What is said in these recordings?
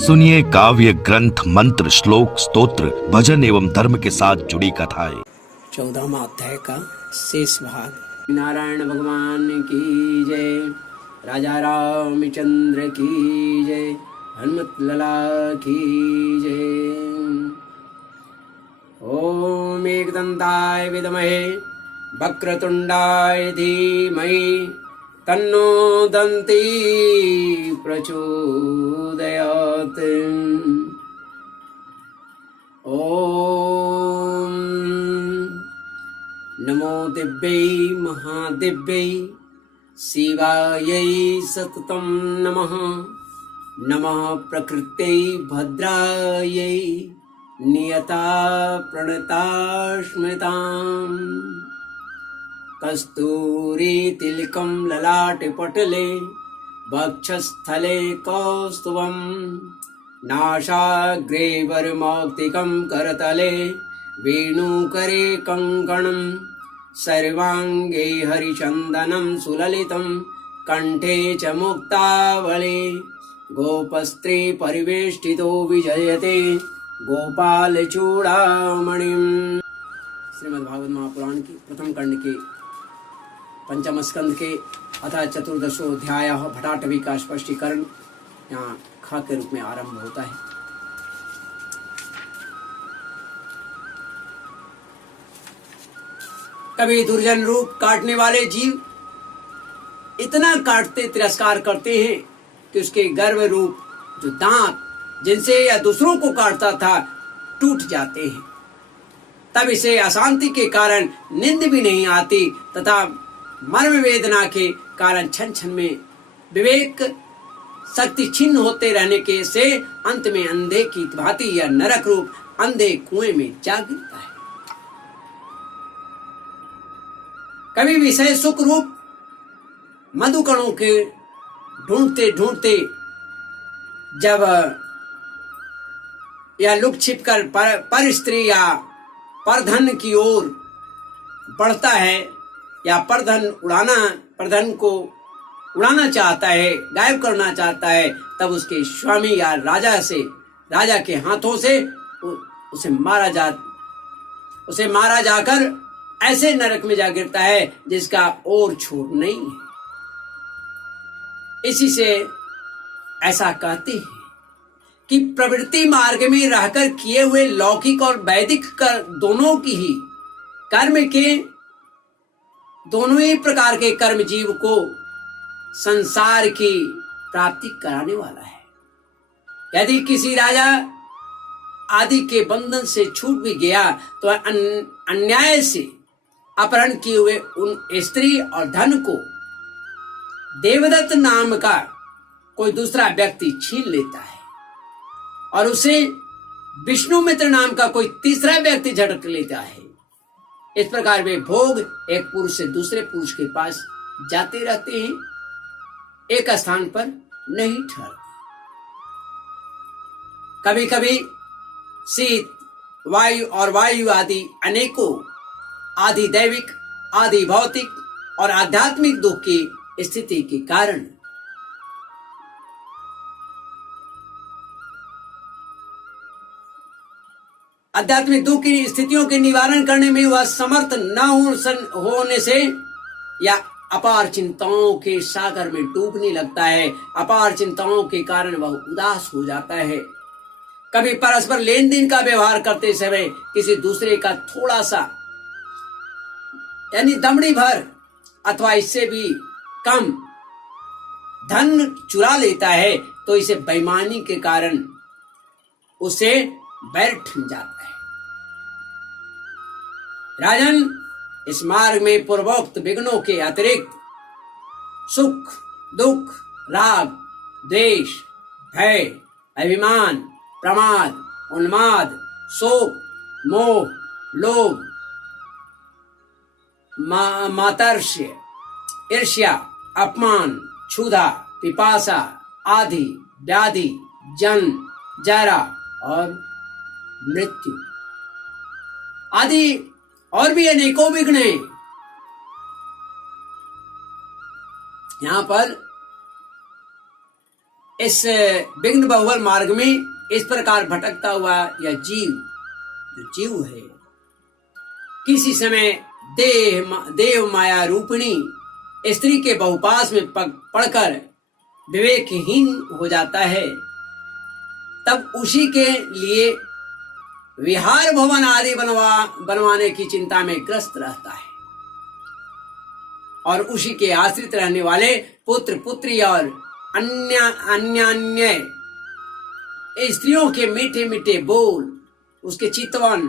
सुनिए काव्य ग्रंथ मंत्र श्लोक स्तोत्र भजन एवं धर्म के साथ जुड़ी कथाएं। 14वां अध्याय का शेष भाग। नारायण भगवान की जय, राजा रामचंद्र की जय, हनुमत लला की जय। ओम एकदंताय विद्महे वक्रतुंडाय धीमहि तन्नो दन्ती प्रचोदयात्। ओम नमो दिव्यै महादिव्यै शिवायै सततं नमः। नमः प्रकृत्यै भद्रायै नियता प्रणतास्मताम्। कस्तूरी तिलकं ललाटपटले वक्षस्थले कौस्तुभं, नासाग्रे वरमौक्तिकं करतले वेणुकरे कङ्कणं, सर्वाङ्गे हरिचन्दनं सुललितं कण्ठे च मुक्तावळे। गोपस्त्री परिवेष्टितो विजयते गोपालचूड़ामणिम्। श्रीमद्भागवत महापुराण की प्रथम खंड के पंचम स्कंद के अथा चतुर्दशो अध्याय भटाटवी का स्पष्टीकरण यहाँ खा के रूप में आरंभ होता है। कभी दुर्जन रूप काटने वाले जीव इतना काटते तिरस्कार करते हैं कि उसके गर्व रूप जो दांत जिनसे या दूसरों को काटता था टूट जाते हैं। तब इसे अशांति के कारण नींद भी नहीं आती तथा मर्म वेदना के कारण क्षण क्षण में विवेक शक्ति छिन्न होते रहने के से अंत में अंधे की भांति या नरक रूप अंधे कुएं में जा गिरता है। कभी विषय सुख रूप मधुकणों के ढूंढते ढूंढते जब या लुक छिप कर पर स्त्री या परधन की ओर बढ़ता है या परधन को उड़ाना चाहता है, गायब करना चाहता है, तब उसके स्वामी या राजा के हाथों से उसे मारा जाकर ऐसे नरक में जा गिरता है जिसका और छोर नहीं है। इसी से ऐसा कहते हैं कि प्रवृत्ति मार्ग में रहकर किए हुए लौकिक और वैदिक दोनों की ही दोनों ही प्रकार के कर्म जीव को संसार की प्राप्ति कराने वाला है। यदि किसी राजा आदि के बंधन से छूट भी गया तो अन्याय से अपहरण किए हुए उन स्त्री और धन को देवदत्त नाम का कोई दूसरा व्यक्ति छीन लेता है और उसे विष्णु मित्र नाम का कोई तीसरा व्यक्ति झटक लेता है। इस प्रकार वे भोग एक पुरुष से दूसरे पुरुष के पास जाते रहते हैं, एक स्थान पर नहीं ठहरते। कभी कभी शीत वायु और वायु आदि अनेकों आदि दैविक आदि भौतिक और आध्यात्मिक दुख की स्थिति के कारण आध्यात्मिक दुख की स्थितियों के निवारण करने में वह समर्थ न होने से या अपार चिंताओं के सागर में डूबने लगता है। अपार चिंताओं के कारण वह उदास हो जाता है। कभी परस्पर लेन देन का व्यवहार करते समय किसी दूसरे का थोड़ा सा यानी दमड़ी भर अथवा इससे भी कम धन चुरा लेता है तो इसे बेईमानी के कारण उसे बैर ठन जाता है। राजन, इस मार्ग में पूर्वोक्त विघ्नों के अतिरिक्त सुख दुख राग द्वेष भय अभिमान प्रमाद उन्माद शोक मोह लोभ मातर्ष्य ईर्ष्या अपमान क्षुधा पिपासा आदि व्याधि जन्म जरा और मृत्यु आदि और भी अनेकों विघ्न हैं। यहाँ पर इस विघ्न बहुल मार्ग में इस प्रकार भटकता हुआ यह जीव, जो जीव है, किसी समय देव माया रूपिणी स्त्री के बहुपास में पड़कर विवेकहीन हो जाता है, तब उसी के लिए विहार भवन आदि बनवाने की चिंता में ग्रस्त रहता है और उसी के आश्रित रहने वाले पुत्र पुत्री और अन्य स्त्रियों के मीठे मीठे बोल, उसके चितवन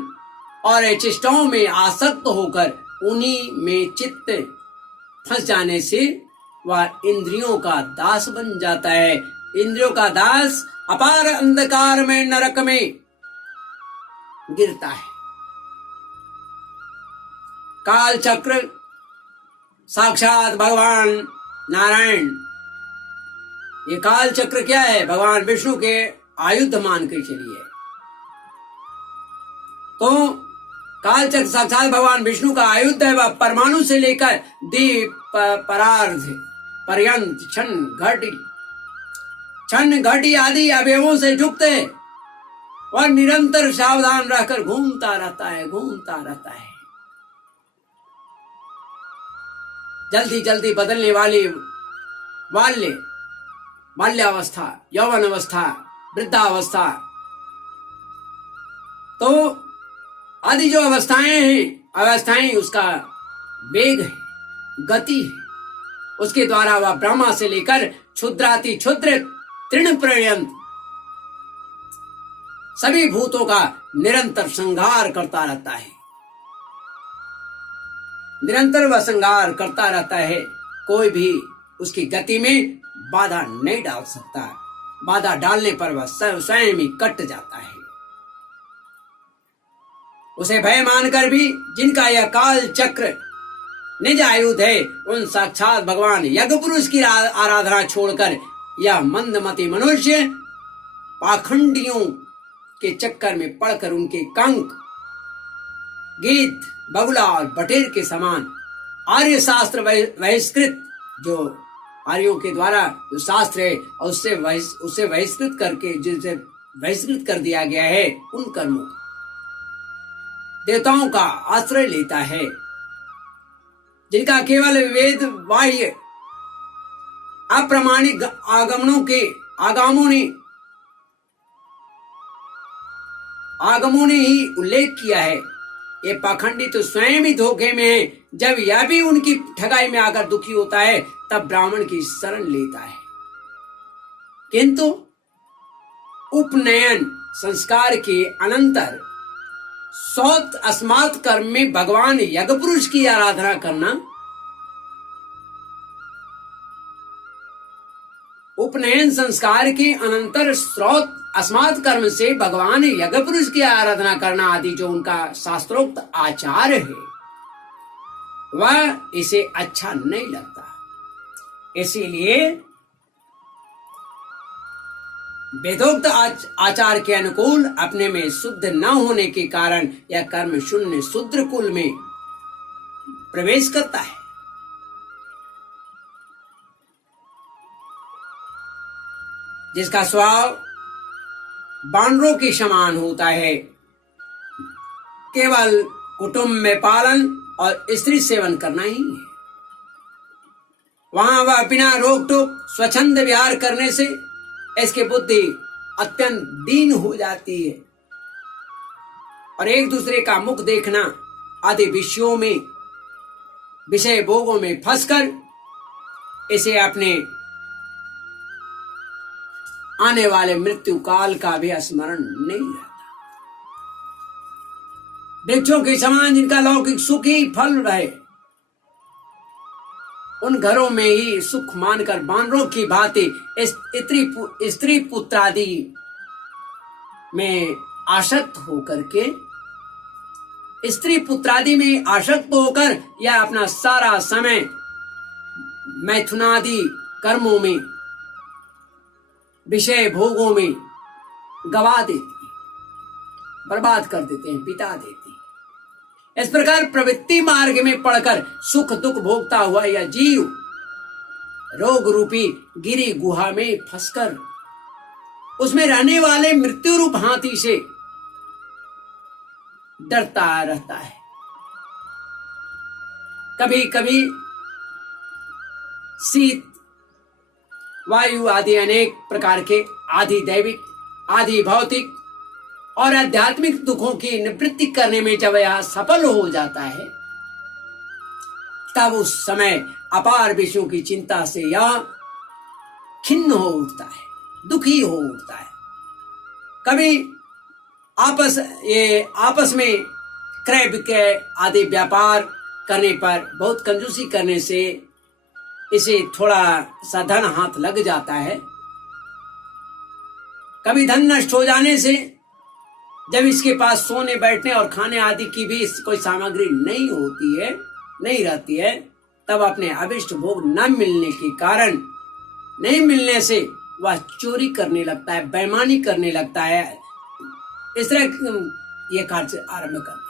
और चेष्टाओं में आसक्त होकर उन्हीं में चित्त फंस जाने से वह इंद्रियों का दास बन जाता है। इंद्रियों का दास अपार अंधकार में, नरक में गिरता है। काल चक्र साक्षात भगवान नारायण, ये काल चक्र क्या है? भगवान विष्णु के आयुध मान के चलिए। तो काल चक्र साक्षात भगवान विष्णु का आयुध है। वह परमाणु से लेकर दीप परार्ध पर्यंत क्षण घटी आदि अवयवों से युक्त है और निरंतर सावधान रहकर घूमता रहता है। जल्दी जल्दी बदलने वाली बाल्यावस्था, यौवन अवस्था, वृद्धावस्था, तो आदि जो अवस्थाएं उसका वेग है, गति है। उसके द्वारा वह ब्रह्मा से लेकर क्षुद्राति क्षुद्र तृण पर्यंत सभी भूतों का निरंतर संहार करता रहता है। निरंतर वह संहार करता रहता है। कोई भी उसकी गति में बाधा नहीं डाल सकता। बाधा डालने पर वह स्वयं ही कट जाता है। उसे भय मानकर भी जिनका यह काल चक्र निज आयुध है, उन साक्षात भगवान यज्ञ पुरुष की आराधना छोड़कर यह मंदमती मनुष्य पाखंडियों के चक्कर में पड़कर उनके कंक, गीत, बगुला और बटेर के समान आर्य शास्त्र बहिष्कृत, जो आर्यों के द्वारा जो शास्त्र है और उससे बहिष्कृत करके जिनसे बहिष्कृत कर दिया गया है, उन कर्मों देवताओं का आश्रय लेता है, जिनका केवल वेद बाह्य अप्रामाणिक आगमों ने ही उल्लेख किया है। ये पाखंडी तो स्वयं ही धोखे में है। जब यह भी उनकी ठगाई में आकर दुखी होता है, तब ब्राह्मण की शरण लेता है। किंतु उपनयन संस्कार के अनंतर सौत अस्मात् कर्म में भगवान यज्ञ पुरुष की आराधना करना, उपनयन संस्कार के अनंतर स्रोत अस्मात् कर्म से भगवान यज्ञ पुरुष की आराधना करना आदि जो उनका शास्त्रोक्त आचार है, वह इसे अच्छा नहीं लगता। इसीलिए वेदोक्त आचार के अनुकूल अपने में शुद्ध न होने के कारण यह कर्म शून्य शूद्र कुल में प्रवेश करता है। जिसका स्वभाव बानरों के समान होता है, केवल कुटुंब में पालन और स्त्री सेवन करना ही है। वहां वह बिना रोक टोक स्वच्छंद विहार करने से इसकी बुद्धि अत्यंत दीन हो जाती है और एक दूसरे का मुख देखना आदि विषयों में, विषय भोगों में फंसकर इसे अपने आने वाले मृत्यु काल का भी स्मरण नहीं रहता। वृक्षों के समान जिनका लौकिक सुख ही फल रहे, उन घरों में ही सुख मानकर बानरों की भांति स्त्री पुत्रादि में आसक्त होकर के यह अपना सारा समय मैथुनादि कर्मों में, विषय भोगों में गवा देती, बर्बाद कर देते हैं, बिता देती। इस प्रकार प्रवृत्ति मार्ग में पड़कर सुख दुख भोगता हुआ यह जीव रोग रूपी गिरी गुहा में फंसकर उसमें रहने वाले मृत्यु रूप हाथी से डरता रहता है। कभी कभी शीत, वायु आदि अनेक प्रकार के आदि दैविक, आदि भौतिक और आध्यात्मिक दुखों की निवृत्ति करने में जब यह सफल हो जाता है, तब उस समय अपार विषयों की चिंता से यह खिन्न हो उठता है, दुखी हो उठता है। कभी आपस में क्रय विक्रय आदि व्यापार करने पर बहुत कंजूसी करने से इसे थोड़ा सा धन हाथ लग जाता है। कभी धन नष्ट हो जाने से जब इसके पास सोने बैठने और खाने आदि की भी कोई सामग्री नहीं होती है, नहीं रहती है, तब अपने अभिष्ट भोग न मिलने के कारण, नहीं मिलने से वह चोरी करने लगता है, बेईमानी करने लगता है। इस तरह ये कार्य आरंभ करता है।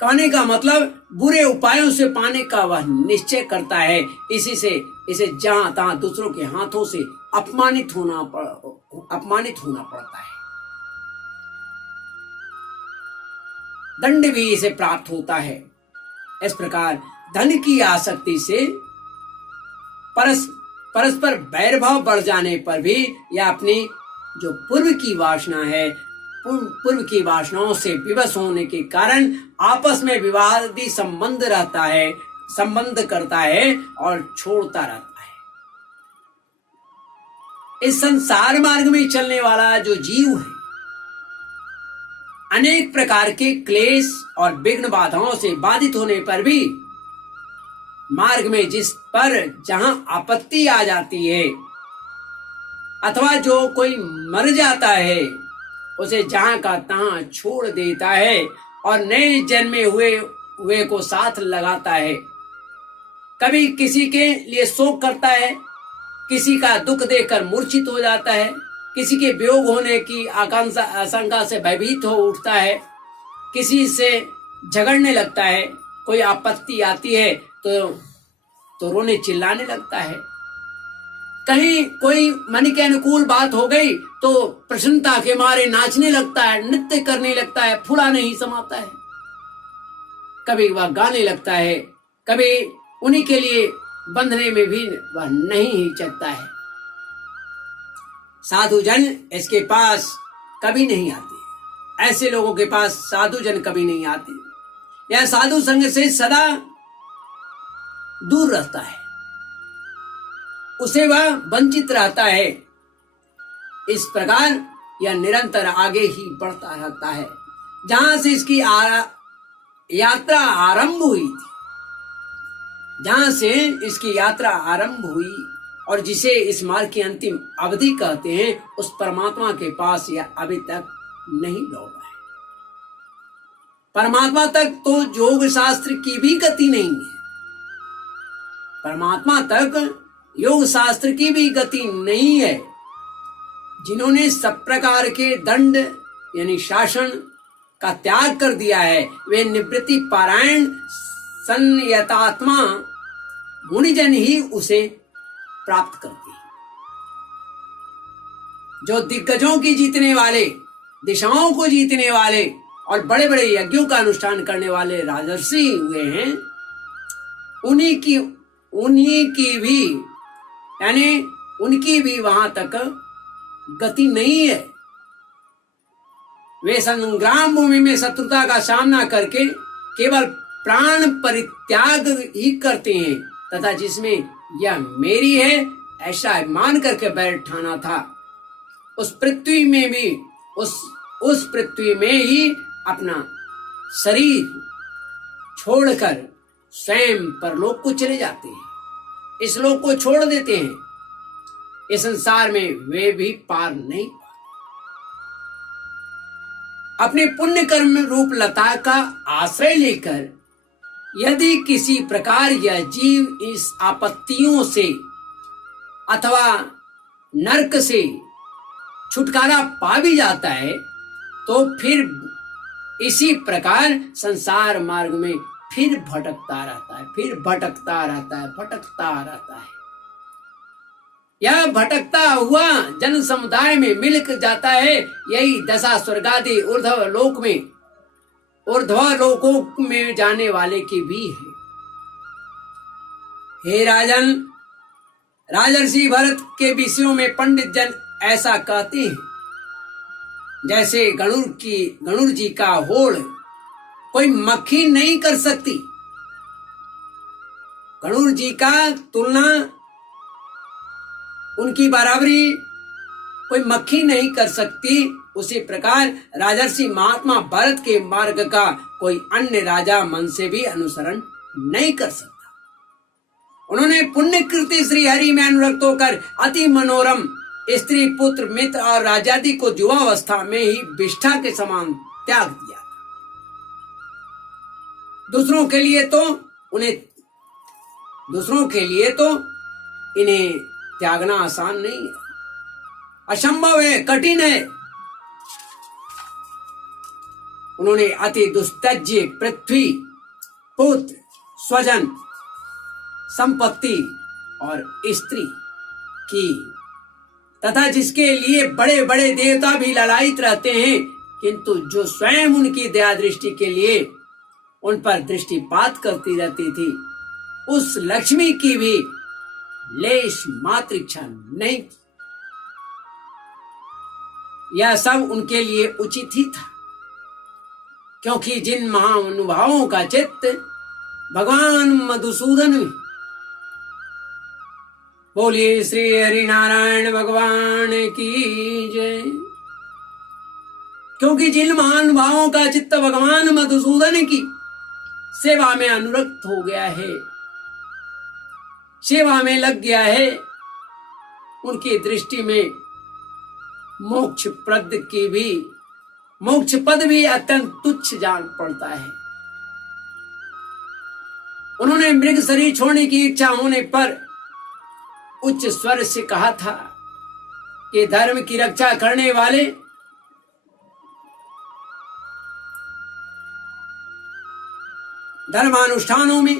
कहने का मतलब बुरे उपायों से पाने का वह निश्चय करता है। इसी से इसे जहां तहां दूसरों के हाथों से अपमानित होना पड़ता है। दंड भी इसे प्राप्त होता है। इस प्रकार धन की आसक्ति से परस्पर वैरभाव बढ़ जाने पर भी यह अपनी जो पूर्व की वासना है, पूर्व की वासनाओं से विवश होने के कारण आपस में विवादी संबंध करता है और छोड़ता रहता है। इस संसार मार्ग में चलने वाला जो जीव है, अनेक प्रकार के क्लेश और विघ्न बाधाओं से बाधित होने पर भी मार्ग में जहां आपत्ति आ जाती है अथवा जो कोई मर जाता है, उसे जहां का तहां छोड़ देता है और नए जन्मे हुए को साथ लगाता है। कभी किसी के लिए शोक करता है, किसी का दुख देखकर मूर्छित हो जाता है, किसी के वियोग होने की आशंका से भयभीत हो उठता है, किसी से झगड़ने लगता है, कोई आपत्ति आती है तो रोने चिल्लाने लगता है, कहीं कोई मन के अनुकूल बात हो गई तो प्रसन्नता के मारे नाचने लगता है, नृत्य करने लगता है, फूला नहीं समाता है। कभी वह गाने लगता है, कभी उन्हीं के लिए बंधने में भी वह नहीं हिचकता है। साधु जन इसके पास कभी नहीं आते। ऐसे लोगों के पास साधु जन कभी नहीं आते। यह साधु संग से सदा दूर रहता है, उसे वह वंचित रहता है। इस प्रकार यह निरंतर आगे ही बढ़ता रहता है। जहां से इसकी यात्रा आरंभ हुई थी, जहां से इसकी यात्रा आरंभ हुई और जिसे इस मार्ग की अंतिम अवधि कहते हैं, उस परमात्मा के पास यह अभी तक नहीं लौटा है। परमात्मा तक तो योग शास्त्र की भी गति नहीं है। परमात्मा तक योग शास्त्र की भी गति नहीं है। जिन्होंने सब प्रकार के दंड यानी शासन का त्याग कर दिया है, वे निवृत्ति पारायण संयतात्मा मुनिजन ही उसे प्राप्त करते हैं। जो दिग्गजों की जीतने वाले, दिशाओं को जीतने वाले और बड़े बड़े यज्ञों का अनुष्ठान करने वाले राजर्षि हुए हैं, उन्हीं की भी यानी उनकी भी वहां तक गति नहीं है। वे संग्राम भूमि में शत्रुता का सामना करके केवल प्राण परित्याग ही करते हैं तथा जिसमें यह मेरी है ऐसा मान करके बैठाना था, उस पृथ्वी में भी उस पृथ्वी में ही अपना शरीर छोड़कर स्वयं परलोक को चले जाते हैं, इस लोक को छोड़ देते हैं। इस संसार में वे भी पार नहीं पाते। अपने पुण्य कर्म रूप लता का आश्रय लेकर यदि किसी प्रकार यह जीव इस आपत्तियों से अथवा नरक से छुटकारा पा भी जाता है, तो फिर इसी प्रकार संसार मार्ग में फिर भटकता रहता है। यह भटकता हुआ जन समुदाय में मिल जाता है। यही दशा स्वर्गादि ऊर्ध्व लोकों में जाने वाले की भी है। हे राजन, राजर्षि भरत के विषयों में पंडित जन ऐसा कहते हैं, जैसे गणुर जी का होड़ कोई मक्खी नहीं कर सकती। गणुर जी का तुलना, उनकी बराबरी कोई मक्खी नहीं कर सकती। उसी प्रकार राजर्षि महात्मा भरत के मार्ग का कोई अन्य राजा मन से भी अनुसरण नहीं कर सकता। उन्होंने पुण्य कृति श्री हरि में अनुरक्त होकर अति मनोरम स्त्री, पुत्र, मित्र और राजादि को युवावस्था में ही विष्ठा के समान त्याग दिया। दूसरों के लिए तो इन्हें त्यागना आसान नहीं है, असंभव है, कठिन है। उन्होंने अति दुस्तज्य पृथ्वी, पुत्र, स्वजन, संपत्ति और स्त्री की, तथा जिसके लिए बड़े बड़े देवता भी ललायित रहते हैं, किंतु जो स्वयं उनकी दया दृष्टि के लिए उन पर दृष्टिपात करती रहती थी, उस लक्ष्मी की भी लेश मात्र इच्छा नहीं। यह सब उनके लिए उचित ही था, क्योंकि जिन महानुभावों का चित्त भगवान मधुसूदन में, बोलिए श्री हरि नारायण भगवान की जय। क्योंकि जिन महानुभावों का चित्त भगवान मधुसूदन की सेवा में अनुरक्त हो गया है, सेवा में लग गया है, उनकी दृष्टि में मोक्ष पद भी अत्यंत तुच्छ जान पड़ता है। उन्होंने मृग शरीर छोड़ने की इच्छा होने पर उच्च स्वर से कहा था कि धर्म की रक्षा करने वाले धर्मानुष्ठानों में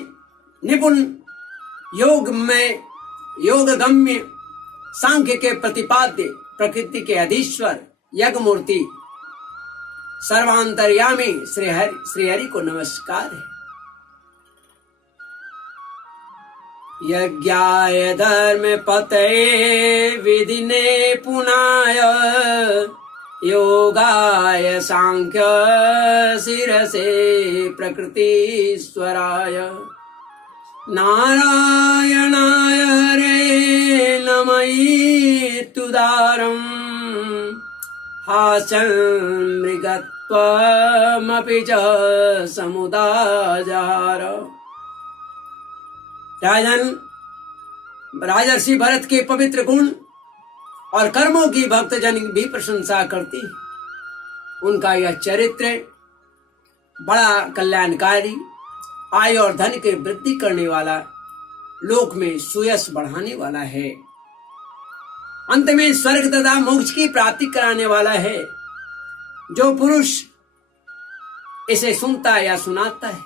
निपुण, योगगम्य, सांख्य के प्रतिपाद्य, प्रकृति के अधीश्वर, यज्ञमूर्ति, सर्वांतर्यामी श्री हरि को नमस्कार है। यज्ञाय धर्म पतये विधिने पुनाय, योगाय सांख्य शिरसे प्रकृतिश्वराय, नारायणाय हरे नमयितुदारम्, हासन् मृगत्वमपि च समुदाजार। राजर्षि भरत के पवित्र गुण और कर्मों की भक्तजन भी प्रशंसा करती। उनका यह चरित्र बड़ा कल्याणकारी, आय और धन की वृद्धि करने वाला, लोक में सुयश बढ़ाने वाला है, अंत में स्वर्ग तथा मोक्ष की प्राप्ति कराने वाला है। जो पुरुष इसे सुनता या सुनाता है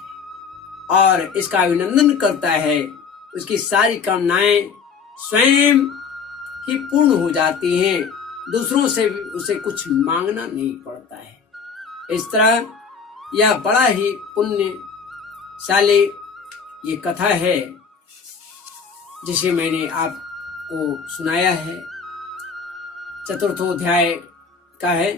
और इसका अभिनंदन करता है, उसकी सारी कामनाएं स्वयं ही पूर्ण हो जाती हैं, दूसरों से भी उसे कुछ मांगना नहीं पड़ता है। इस तरह यह बड़ा ही पुण्यशाली ये कथा है जिसे मैंने आपको सुनाया है। चतुर्थोध्याय का है।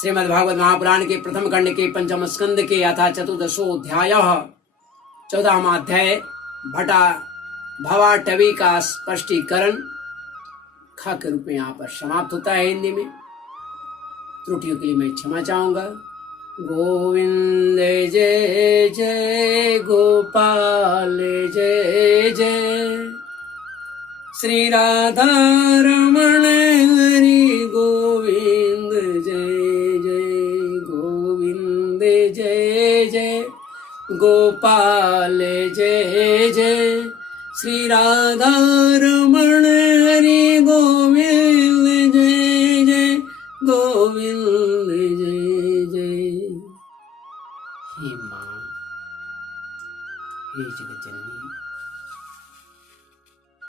श्रीमद् भागवत महापुराण के प्रथम खंड के पंचम स्कंद के यथा चतुर्दशोध्याय, 14वां अध्याय भवाटवी का स्पष्टीकरण खा के रूप में यहाँ पर समाप्त होता है। हिंदी में त्रुटियों के लिए मैं क्षमा चाहूंगा। गोविंद जय जय गोपाल जय जय, श्री राधा रमण हरि गोविंद जय जय, गोविंद जय जय गोपाल जय जय, श्री राधा